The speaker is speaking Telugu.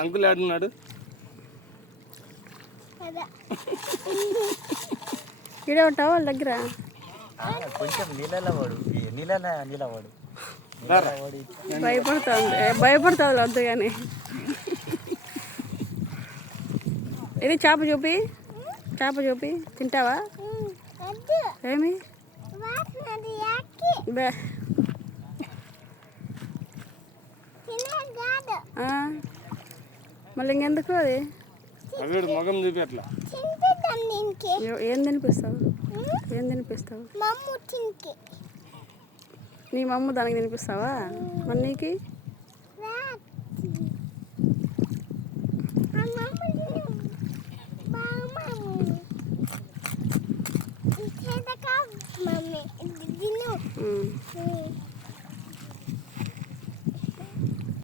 అంకుల్ ఆడున్నాడు. ఇడే ఉంటావా వాళ్ళ దగ్గర? కొంచెం నీళ్ళ వాడు భయపడుతుంది వద్దు కానీ. ఇది చేప చూపి తింటావా? ఏమి మళ్ళీ ఇంకెందుకు అది మొగం చూపి అట్లా. ఏం తినిపిస్తావు? నీ మమ్మ దానికి తినిపిస్తావా? మరి నీకు